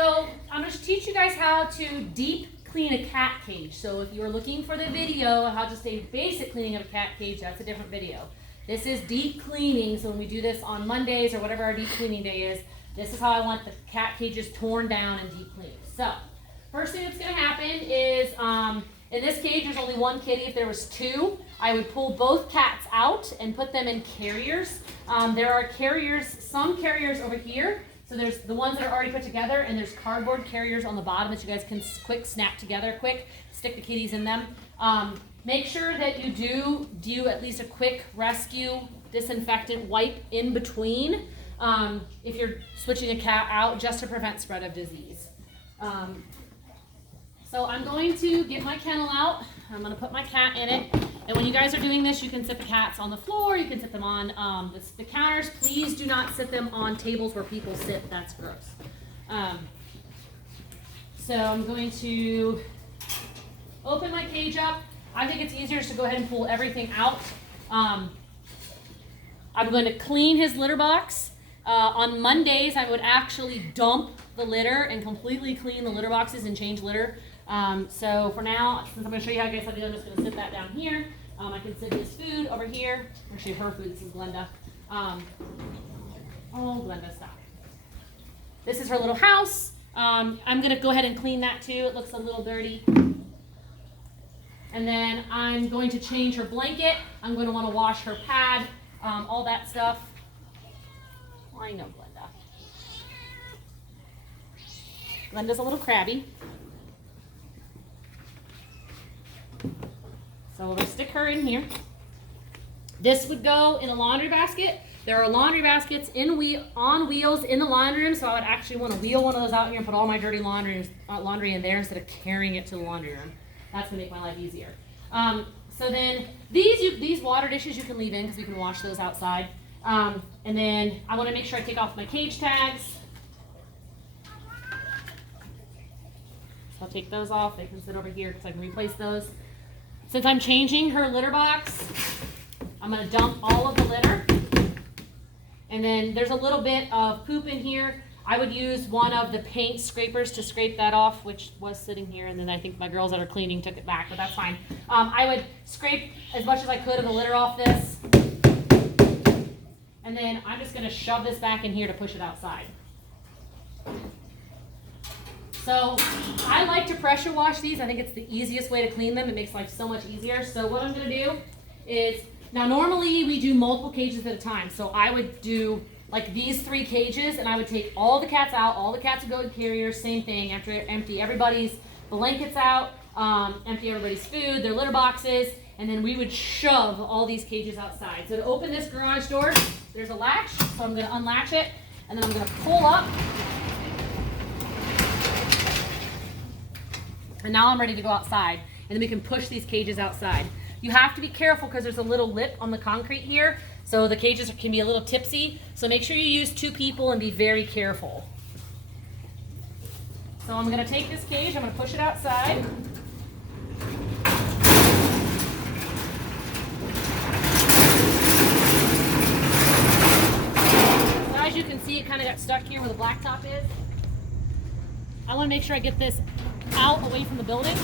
So I'm going to teach you guys how to deep clean a cat cage. So if you're looking for the video on how to stay basic cleaning of a cat cage, that's a different video. This is deep cleaning, so when we do this on Mondays or whatever our deep cleaning day is, this is how I want the cat cages torn down and deep cleaned. So first thing that's going to happen is, in this cage there's only one kitty. If there was two, I would pull both cats out and put them in carriers. There are carriers, some carriers over here. So there's the ones that are already put together, and there's cardboard carriers on the bottom that you guys can quick snap together, stick the kitties in them. Make sure that you do at least a quick rescue disinfectant wipe in between if you're switching a cat out, just to prevent spread of disease. So I'm going to get my kennel out. I'm going to put my cat in it. And when you guys are doing this, you can sit the cats on the floor. You can sit them on the counters. Please do not sit them on tables where people sit. That's gross. So I'm going to open my cage up. I think it's easier to go ahead and pull everything out. I'm going to clean his litter box. On Mondays, I would actually dump the litter and completely clean the litter boxes and change litter. So for now, since I'm going to show you how I guys how to do it, I'm just going to sit that down here. I can sit his food over here. Actually, her food. This is Glenda. Oh, Glenda, stop. This is her little house. I'm going to go ahead and clean that too. It looks a little dirty. And then I'm going to change her blanket. I'm going to want to wash her pad, all that stuff. I know Glenda. Glenda's a little crabby. So we're going to stick her in here. This would go in a laundry basket. There are laundry baskets on wheels in the laundry room, so I would actually want to wheel one of those out here and put all my dirty laundry in there instead of carrying it to the laundry room. That's going to make my life easier. So then these water dishes you can leave in because we can wash those outside. And then I want to make sure I take off my cage tags. So I'll take those off. They can sit over here because I can replace those. Since I'm changing her litter box, I'm going to dump all of the litter. And then there's a little bit of poop in here. I would use one of the paint scrapers to scrape that off, which was sitting here, and then I think my girls that are cleaning took it back, but that's fine. I would scrape as much as I could of the litter off this. And then I'm just going to shove this back in here to push it outside. So I like to pressure wash these. I think it's the easiest way to clean them. It makes life so much easier. So what I'm going to do is, now normally we do multiple cages at a time. So I would do like these 3 cages, and I would take all the cats out. All the cats would go in carriers, same thing. After empty everybody's blankets out, empty everybody's food, their litter boxes, and then we would shove all these cages outside. So to open this garage door, there's a latch, so I'm going to unlatch it, and then I'm going to pull up. And now I'm ready to go outside, and then we can push these cages outside. You have to be careful because there's a little lip on the concrete here, so the cages can be a little tipsy. So make sure you use 2 people and be very careful. So I'm going to take this cage, I'm going to push it outside. So as you can see, it kind of got stuck here where the blacktop is. I want to make sure I get this out away from the building.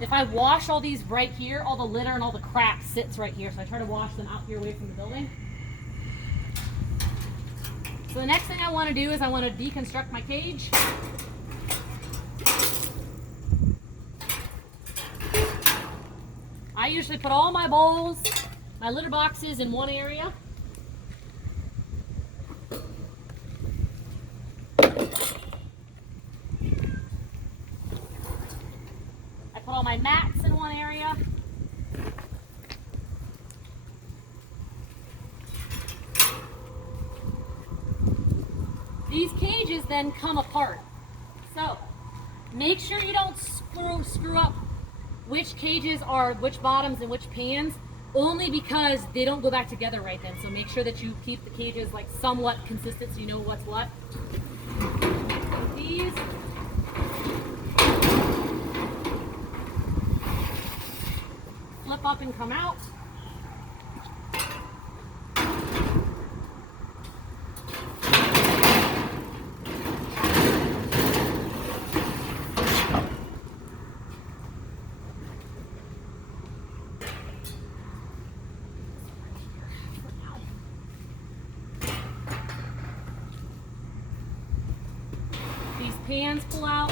If I wash all these right here, all the litter and all the crap sits right here. So I try to wash them out here away from the building. So the next thing I want to do is I want to deconstruct my cage. I usually put all my bowls, my litter boxes in one area. I put all my mats in one area. These cages then come apart. So make sure you don't screw up which cages are which bottoms and which pans, only because they don't go back together right then. So make sure that you keep the cages like somewhat consistent so you know what's what. These flip up and come out. pans pull out.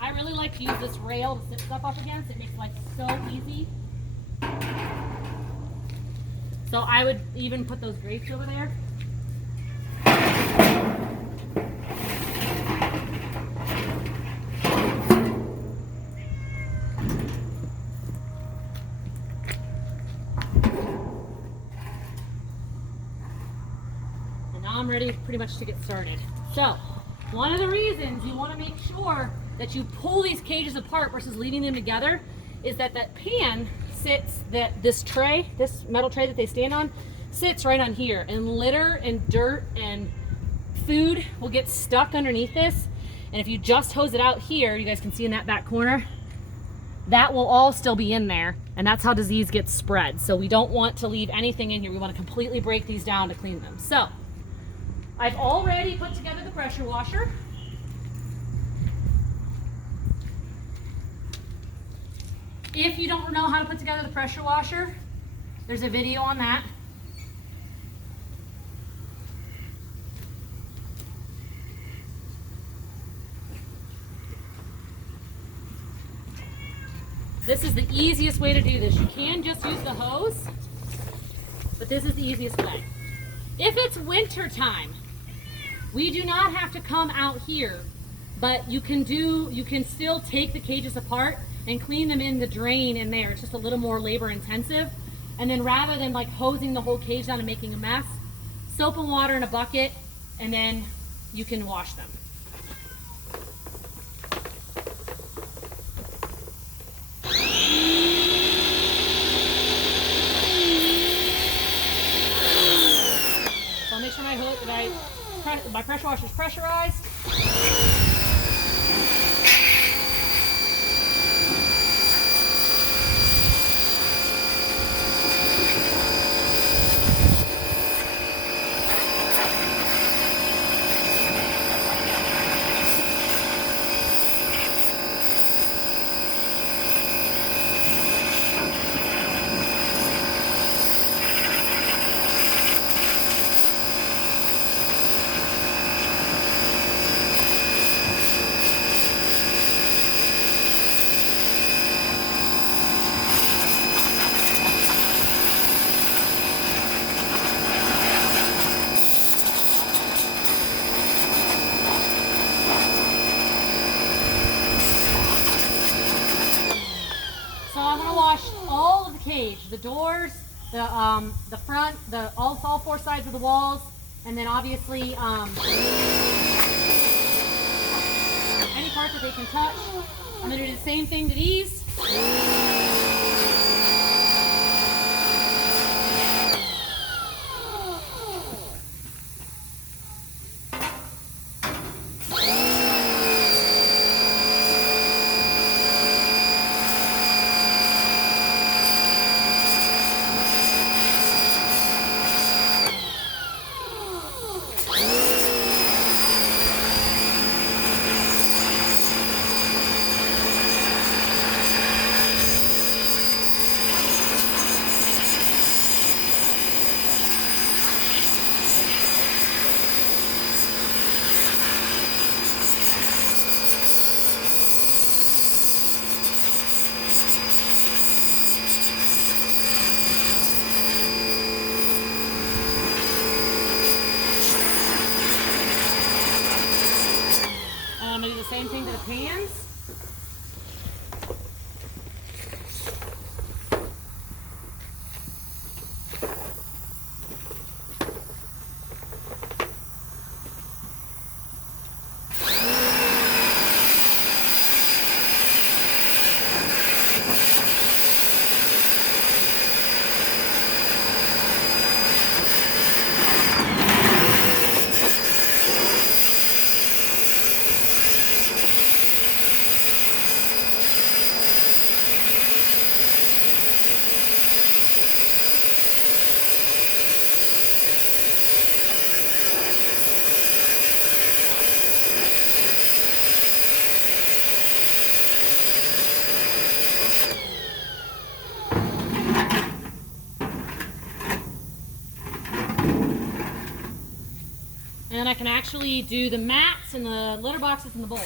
I really like to use this rail to sit stuff up against. It makes life so easy. So I would even put those grapes over there. And now I'm ready pretty much to get started. So one of the reasons you want to make sure that you pull these cages apart versus leaving them together is that that pan sits, that this tray, this metal tray that they stand on, sits right on here, and litter and dirt and food will get stuck underneath this. And if you just hose it out here, you guys can see in that back corner, that will all still be in there, and that's how disease gets spread. So we don't want to leave anything in here. We want to completely break these down to clean them. So I've already put together the pressure washer. If you don't know how to put together the pressure washer, there's a video on that. This is the easiest way to do this. You can just use the hose, but this is the easiest way. If it's winter time, we do not have to come out here, but you can still take the cages apart and clean them in the drain in there. It's just a little more labor intensive. And then rather than like hosing the whole cage down and making a mess, soap and water in a bucket, and then you can wash them. So I'll make sure my pressure washer is pressurized. The doors, the front, all four sides of the walls, and then obviously any part that they can touch. I'm going to do the same thing to these. I'm going to do the same thing to the pans. then I can actually do the mats and the litter boxes and the bowls.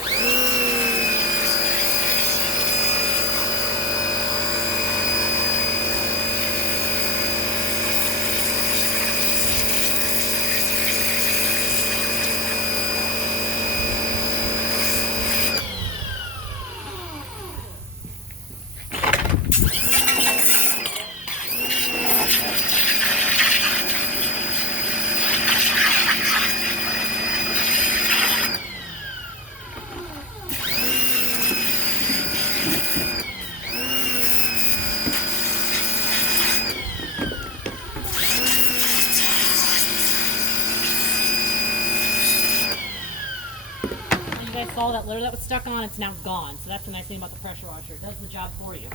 You guys saw that litter that was stuck on, it's now gone. So that's the nice thing about the pressure washer. It does the job for you.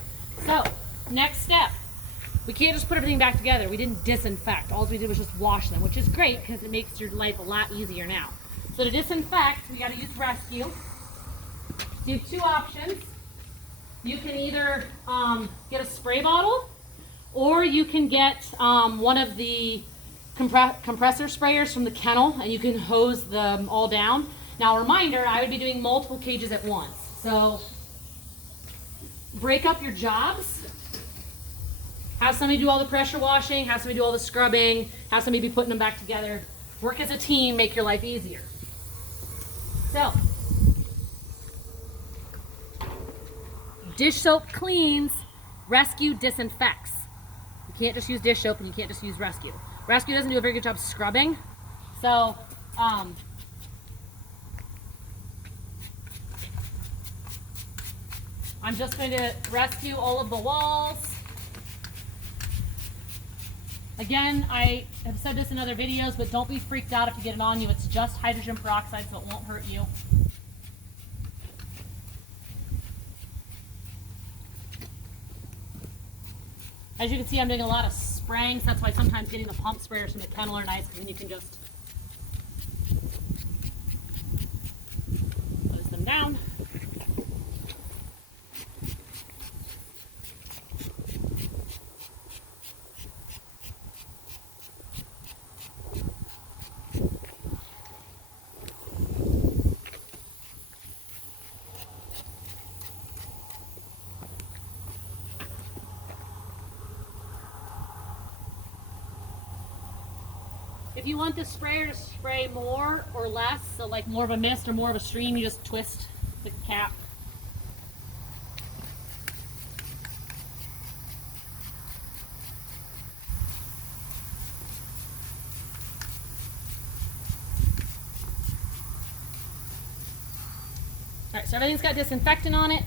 So, next step. We can't just put everything back together. We didn't disinfect. All we did was just wash them, which is great because it makes your life a lot easier now. So to disinfect, we got to use rescue. So you have two options. You can either get a spray bottle, or you can get one of the compressor sprayers from the kennel, and you can hose them all down. Now, a reminder, I would be doing multiple cages at once. So break up your jobs. Have somebody do all the pressure washing, have somebody do all the scrubbing, have somebody be putting them back together. Work as a team, make your life easier. So, dish soap cleans, rescue disinfects. You can't just use dish soap and you can't just use rescue. Rescue doesn't do a very good job scrubbing. So, I'm just going to rescue all of the walls. Again, I have said this in other videos, but don't be freaked out if you get it on you. It's just hydrogen peroxide, so it won't hurt you. As you can see, I'm doing a lot of spraying, so that's why sometimes getting the pump sprayers from the kennel are nice, because then you can just close them down. If you want the sprayer to spray more or less, so like more of a mist or more of a stream, you just twist the cap. All right, so everything's got disinfectant on it.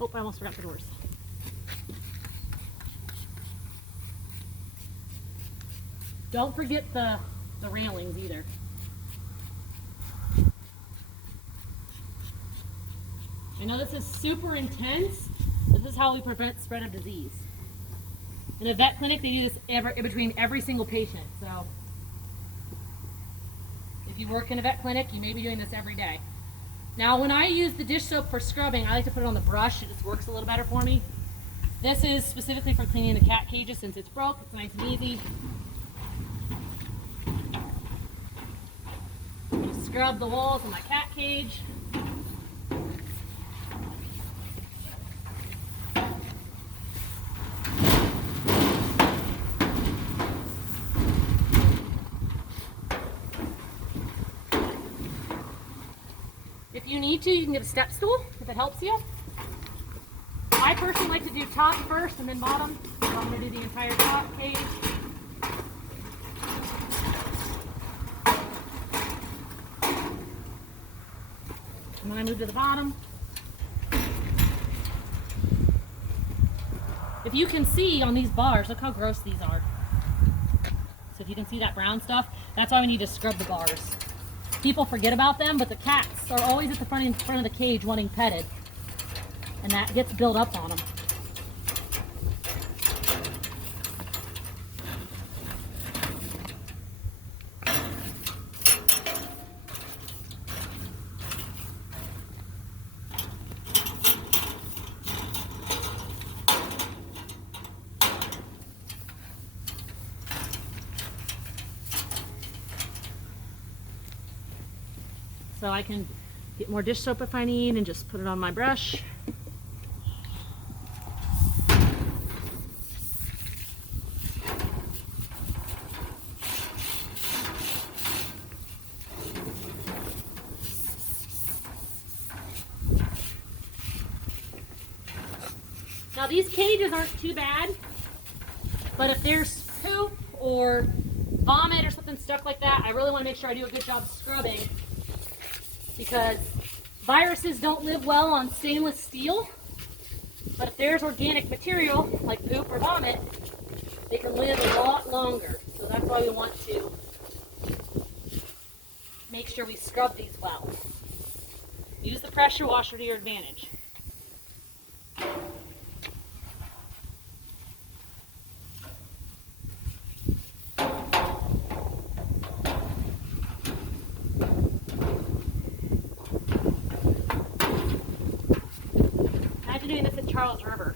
Oh, I almost forgot the doors. Don't forget the railings either. I know this is super intense. This is how we prevent spread of disease. In a vet clinic, they do this in between every single patient. So if you work in a vet clinic, you may be doing this every day. Now, when I use the dish soap for scrubbing, I like to put it on the brush. It just works a little better for me. This is specifically for cleaning the cat cages since it's broke. It's nice and easy. Scrub the walls of my cat cage. If you need to, you can get a step stool if it helps you. I personally like to do top first and then bottom. So I'm going to do the entire top cage. And then I move to the bottom. If you can see on these bars, look how gross these are. So if you can see that brown stuff, that's why we need to scrub the bars. People forget about them, but the cats are always at the front of the cage wanting petted. And that gets built up on them. so I can get more dish soap if I need and just put it on my brush. Now these cages aren't too bad, but if there's poop or vomit or something stuck like that, I really want to make sure I do a good job scrubbing, because viruses don't live well on stainless steel, but if there's organic material like poop or vomit, they can live a lot longer. So that's why we want to make sure we scrub these well. Use the pressure washer to your advantage. Imagine doing this at Charles River.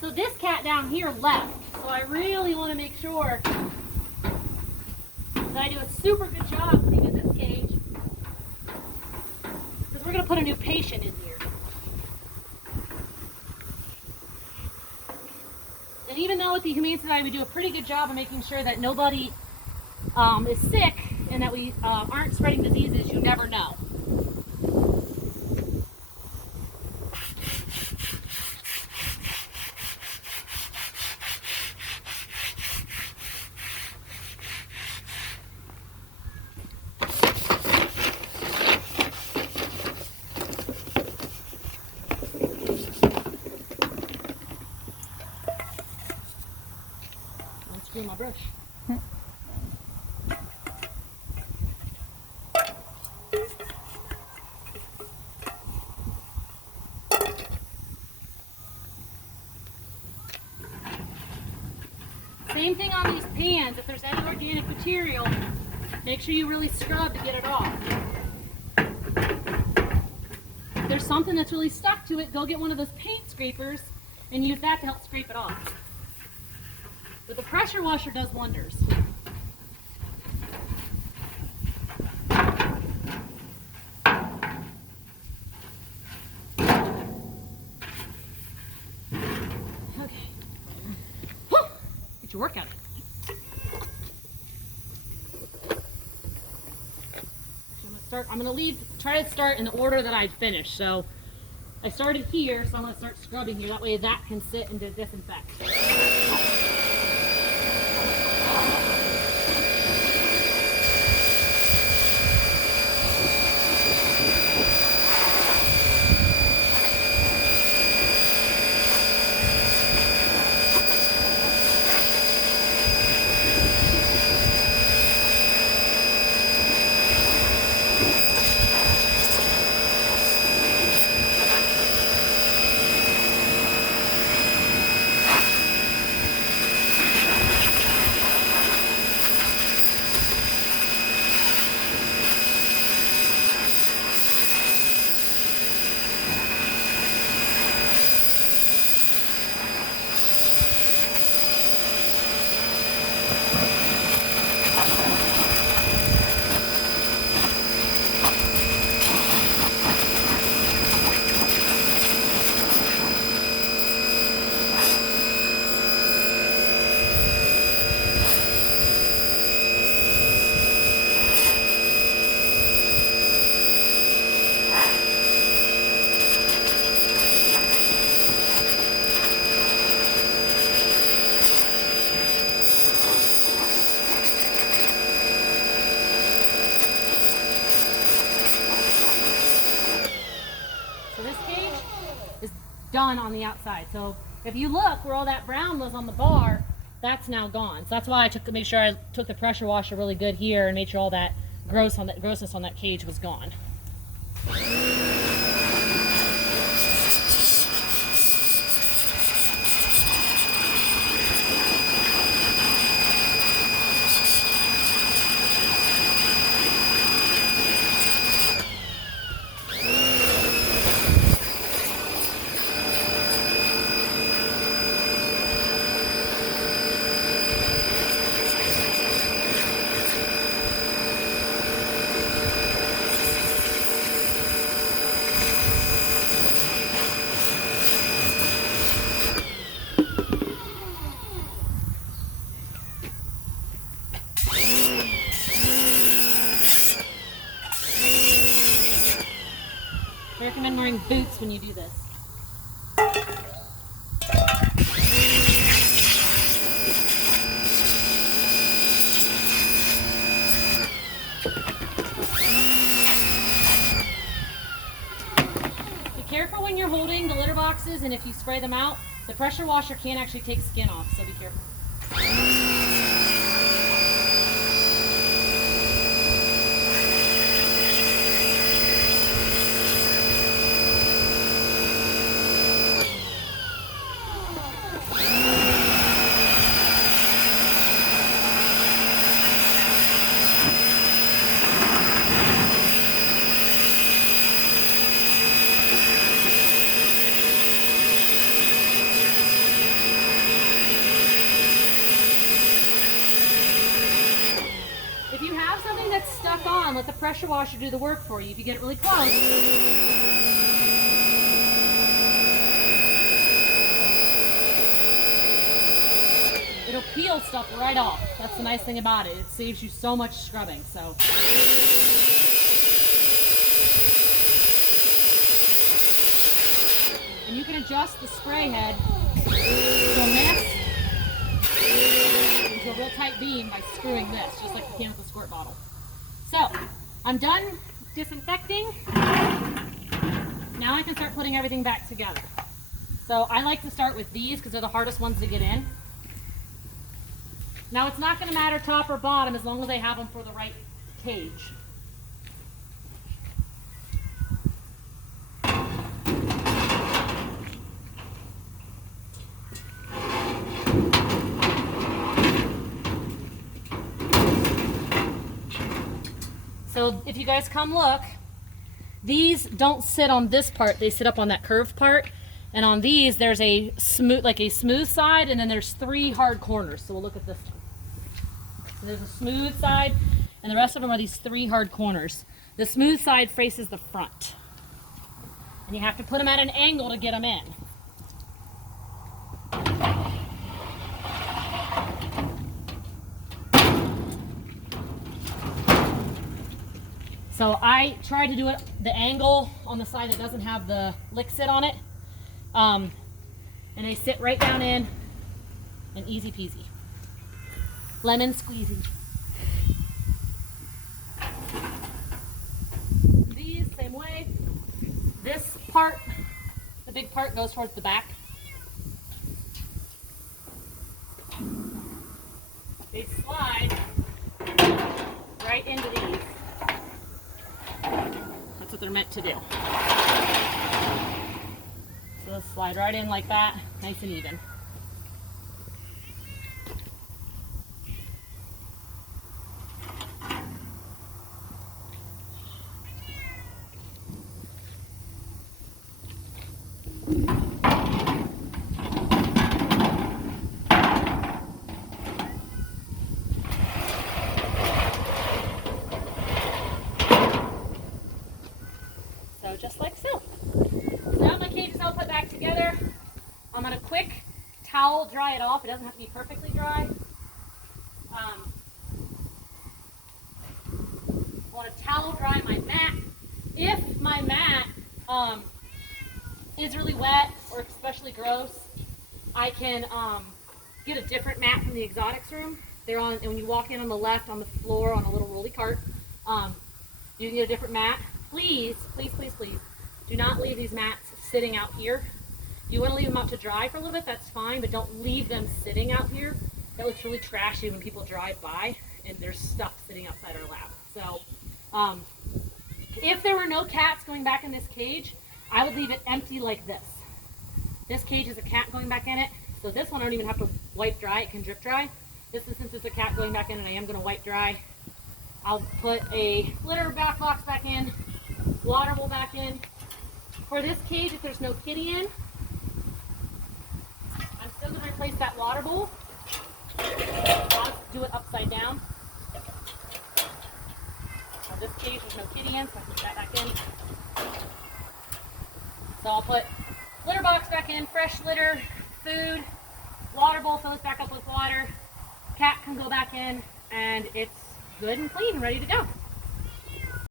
So this cat down here left, so I really want to make sure that I do a super good job cleaning this cage, because we're going to put a new patient in here. And even though with the Humane Society we do a pretty good job of making sure that nobody is sick and that we aren't spreading diseases, you never know. Unscrew my brush. Same thing on these pans. If there's any organic material, make sure you really scrub to get it off. If there's something that's really stuck to it, go get one of those paint scrapers and use that to help scrape it off. But the pressure washer does wonders. Okay. Whew. Get your work out. I'm going to try to start in the order that I finished. So I started here, so I'm going to start scrubbing here. That way that can sit and disinfect. Done on the outside. So if you look where all that brown was on the bar, that's now gone. So that's why I make sure I took the pressure washer really good here and made sure all that grossness on that cage was gone. recommend wearing boots when you do this. Be careful when you're holding the litter boxes, and if you spray them out, the pressure washer can actually take skin off, so be careful. If you have something that's stuck on, let the pressure washer do the work for you. If you get it really close, it'll peel stuff right off. That's the nice thing about it. It saves you so much scrubbing. So. And you can adjust the spray head to a mess, into a real tight beam by screwing this, just like you can with a squirt bottle. So, I'm done disinfecting. Now I can start putting everything back together. So I like to start with these because they're the hardest ones to get in. Now it's not going to matter top or bottom as long as I have them for the right cage. So if you guys come look, these don't sit on this part, they sit up on that curved part. And on these, there's a smooth, like a smooth side, and then there's 3 hard corners. So we'll look at this one. So there's a smooth side, and the rest of them are these 3 hard corners. The smooth side faces the front. And you have to put them at an angle to get them in. So I try to do it the angle on the side that doesn't have the lick sit on it. And they sit right down in and easy peasy. Lemon squeezy. These, same way. This part, the big part goes towards the back. They slide right into these. That's what they're meant to do. So they'll slide right in like that, nice and even. So just like so. So now my cage is all put back together. I'm going to quick towel dry it off. It doesn't have to be perfectly dry. I want to towel dry my mat. If my mat is really wet or especially gross, I can get a different mat from the exotics room. They're on, and when you walk in on the left on the floor on a little rolly cart, you can get a different mat. Please, please, please, please, do not leave these mats sitting out here. If you want to leave them out to dry for a little bit, that's fine, but don't leave them sitting out here. That looks really trashy when people drive by and there's stuff sitting outside our lab. So, if there were no cats going back in this cage, I would leave it empty like this. This cage has a cat going back in it, so this one I don't even have to wipe dry, it can drip dry. This is since it's a cat going back in and I am going to wipe dry. I'll put a litter back box back in, water bowl back in. For this cage, if there's no kitty in, I'm still going to replace that water bowl. I'll do it upside down. Now this cage, there's no kitty in, so I put that back in. So I'll put litter box back in, fresh litter, food, water bowl, fill it back up with water. Cat can go back in, and it's good and clean, ready to go.